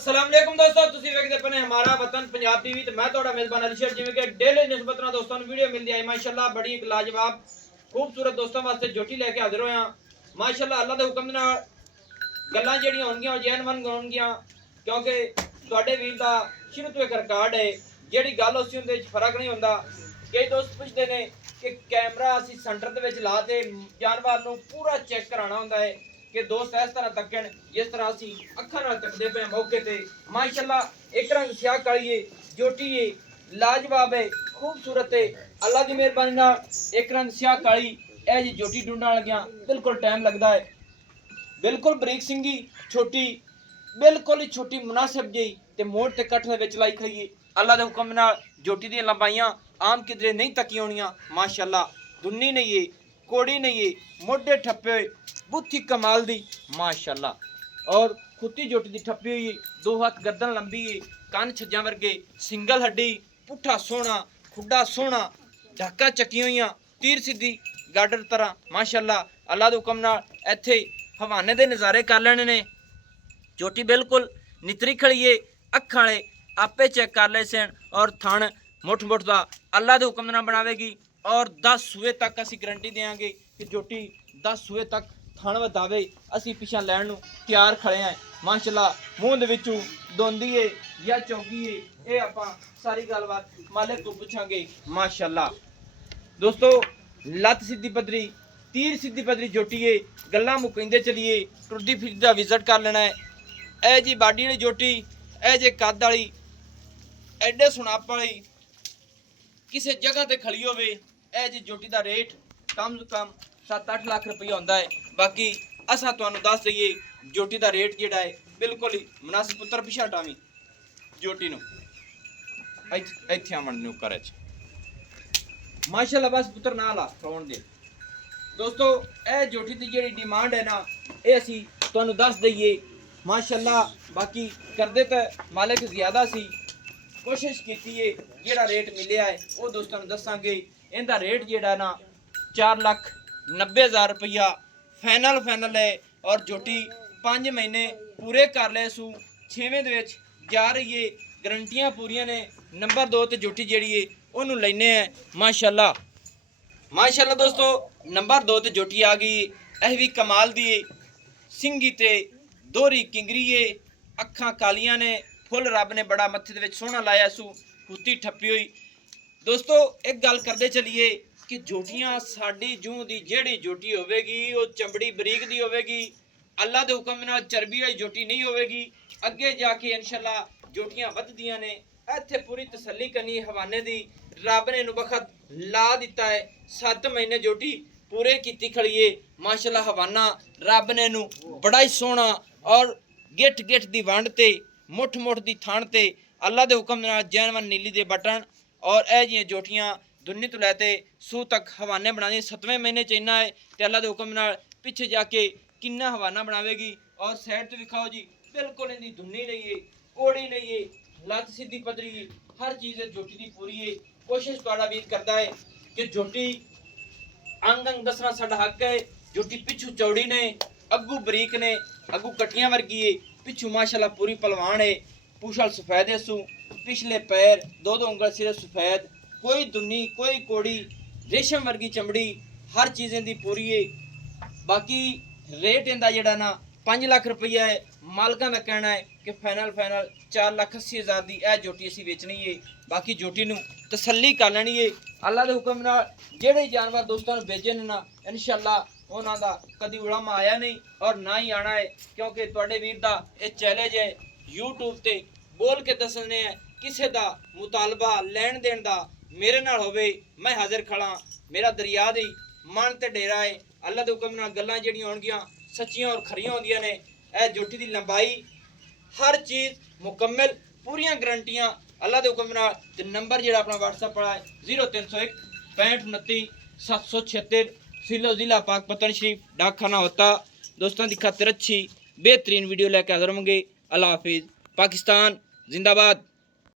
अस्सलाम वालेकुम दोस्तों, ਤੁਸੀਂ ਵੇਖਦੇ ਪਏ ਹਮਾਰਾ ਵਤਨ ਪੰਜਾਬ ਟੀਵੀ ਤੇ ਮੈਂ ਤੁਹਾਡਾ ਮੇਜ਼ਬਾਨ ਅਲੀ ਸ਼ੇਰ। ਜਿਵੇਂ ਕਿ ਡੇਲੀ ਨਿਸਬਤ ਨਾਲ ਦੋਸਤਾਂ ਨੂੰ ਵੀਡੀਓ ਮਿਲਦੀ ਹੈ ਮਾਸ਼ਾਅੱਲਾ ਬੜੀ ਇੱਕ ਲਾਜਵਾਬ ਖੂਬਸੂਰਤ ਦੋਸਤਾਂ ਵਾਸਤੇ ਜੋਟੀ ਲੈ ਕੇ ਹਾਜ਼ਰ ਹੋਇਆ ਮਾਸ਼ਾਅੱਲਾ। ਅੱਲਾ ਦੇ ਹੁਕਮ ਦੇ ਨਾਲ ਗੱਲਾਂ ਜਿਹੜੀਆਂ ਹੋਣਗੀਆਂ ਉਹ ਜੈਨਵਨ ਹੋਣਗੀਆਂ, ਕਿਉਂਕਿ ਤੁਹਾਡੇ ਵੀਰ ਦਾ ਸ਼ੁਰੂ ਤੋਂ ਇੱਕ ਰਿਕਾਰਡ ਹੈ, ਜਿਹੜੀ ਗੱਲ ਉਸੇ ਉਹਦੇ ਵਿੱਚ ਫਰਕ ਨਹੀਂ ਹੁੰਦਾ। ਕਈ ਦੋਸਤ ਪੁੱਛਦੇ ਨੇ ਕਿ ਕੈਮਰਾ ਅਸੀਂ ਸੈਂਟਰ ਦੇ ਵਿੱਚ ਲਾ ਕੇ ਜਾਨਵਰ ਨੂੰ ਪੂਰਾ ਚੈੱਕ ਕਰਾਉਣਾ ਹੁੰਦਾ ਹੈ कि दोस्त इस तरह तकन जिस तरह असी अखा नाल तकदे पे मौके ते माशाअल्लाह। एक रंग स्याह काली है, जोटी है, लाजवाब है, खूबसूरत है। अल्लाह की मेहरबानी नाल एक रंग स्याह काली ए जी जोटी ढूंढण लग्या बिल्कुल टाइम लगदा है। बिल्कुल बरीक सिंगी छोटी, बिल्कुल ही छोटी मुनासिब जी ते मोड़ ते कट दे विच लाई खड़ी है। अल्लाह दे हुक्म नाल जोटी दी लंबाइयां आम किधरे नहीं तकी होणियां माशाअल्लाह। दुन्नी नहीं है, कोड़ी नहीं है, मोढे ठप्पे बुत्थी कमाल दी माशाअल्लाह। और खुत्ती जोटी दी ठप्पी हुई, दो हाथ गर्दन लंबी है, कान छज्जा वर्गे, सिंगल हड्डी, पुट्ठा सोहना, खुड्डा सोहना, ढाका चकी हुई, तीर सीधी गाडर तरह माशाअल्लाह। अल्लाह दे हुक्म नाल इत्थे हवाने दे नज़ारे कर लेने ने। जोटी बिल्कुल नितरी खड़ी है, अखां वाले आपे चेक कर ले सन। और थण मुठ मुठ दा अल्लाह दे हुक्म नाल बनावेगी। और 10 सूए तक असी गारंटी देंगे कि जोटी 10 सूए तक थण वधावे। असी पिछा लैण नूं तैयार खड़े हैं माशाअल्लाह। मूँह दे विचों दोंदी है या चौगी है, ये आपां सारी गलबात मालिक को पुछांगे माशाअल्लाह। दोस्तों लत सीधी पदरी, तीर सीधी पदरी जोटी है। गल्लां मुकइंदे चलीए, टुरदी फिरदी दा विजिट कर लेना है। ए जी बाडी वाली जोटी, ए जे कद वाली, एडे सुनाप वाली, किसी जगह ते खड़ी होवे। ए जी जोटी दा रेट कम से कम 7-8 लाख रुपया होंदा है। बाकी असां तुहानूं दस दईए जोटी दा रेट जिहड़ा है बिल्कुल ही मुनासिब। पुत्तर पिछा हटावी जोटी नूं इत्थे आवन नूं करे माशाअल्लाह। बस पुत्तर ना ला खड़ोण दे। दोस्तों ए जोटी दी जिहड़ी डिमांड है ना, ये असीं तुहानूं दस दईए माशाअल्लाह। बाकी करदे तां मालिक ज़्यादा सी, कोशिश की है जिहड़ा रेट मिलिया है वो दोस्तों दसांगे। इहदा रेट जिहड़ा ना 4,90,000 रुपया फाइनल है। और जोटी 5 महीने पूरे कर ले सू 6वें दे विच जा रही है। गारंटियां पूरियां ने। नंबर 2 ते जोटी जिहड़ी है उहनूं लैने हैं माशाअल्लाह। दोस्तों नंबर 2 ते जोटी आ गई, यह भी कमाल दी है। सिंगी ते दोहरी किंगरी है, अखां कालियां ने, फुल रब ने बड़ा मत्थे दे विच सोहना लाया सू, कुत्ती ठप्पी हुई। दोस्तों एक गल करते चलीए कि जोटियां साडी जूं दी जेड़ी जोटी होवेगी वो चमड़ी बरीक दी होवेगी। अल्लाह दे हुक्म नाल चर्बी वाली जोटी नहीं होवेगी। अगे जाके इंशाअल्लाह जोटियां वधदियां ने। इत्थे पूरी तसल्ली करनी हवाने दी। रब ने बखत ला दिता है। 7 महीने जोटी पूरे कीती खड़ी है माशाअल्लाह। हवाना रब ने नू बड़ा ही सोहना और गिठ गिठ दी वंड ते मुठ मुठ दी थान ते अल्लाह दे हुक्म नाल जैनवन नीली दे बटन। और यह जी जोटियां दुन्नी तो लैते सू तक हवाने बना दी। 7वें महीने च इन्ना है तो अल्लाह के हुक्म नाल पिछे जाके किन्ना हवाना बनावेगी। और साइड तो दिखाओ जी बिल्कुल इनकी दुन्नी नहीं है, कोड़ी नहीं है, लत सीधी पदरी है, हर चीज़ जोटी की पूरी है। कोशिश तुहाडा वीर करता है कि जोटी अंग अंग दसना साडा हक है। जोटी पिछू चौड़ी ने, अगू बरीक ने, अगू कटियां वर्गी है, पिछू माशाअल्लाह पूरी पलवान है। पूछल सफेद है सू, पिछले पैर 2-2 उंगल सिरे सफेद, कोई दुन्नी कोई कोड़ी, रेशम वर्गी चमड़ी, हर चीज़ें दी पूरी है। बाकी रेट इनका जिहड़ा ना 5 लाख रुपया है। मालकां दा कहना है कि फाइनल 4,80,000 की यह जोटी असीं वेचनी है। बाकी जोटी नूं तसल्ली कर लैनी है। अल्लाह दे हुक्म नाल जिहड़े जानवर दोस्तों नूं भेजे ने ना इंशाअल्लाह उन्हां दा कदी उड़ामा आया नहीं और ना ही आना है, क्योंकि तुहाडे वीर दा ये चैलेंज है यूट्यूब ते बोल के दसने हैं। किसी का मुतालबा लैन देन का मेरे नाल होवे, मैं हाजिर खड़ा। मेरा दरिया दी मन ते डेरा है। अल्लाह दे हुक्म नाल गल्लां जिहड़ियां होणगियां सच्चियां और खरियां होंदियां ने। ए जोटी दी लंबाई हर चीज़ मुकम्मल, पूरियां गारंटियां अल्लाह दे हुक्म नाल। ते नंबर जिहड़ा अपना WhatsApp वाला है 0301 65 29 776, सिलो ज़िला पाकपतन शरीफ, डाकखाना होता। दोस्तों की खातिर अच्छी बेहतरीन वीडियो लेके हाजिर होंगे। अल्लाह हाफिज़। पाकिस्तान जिंदाबाद।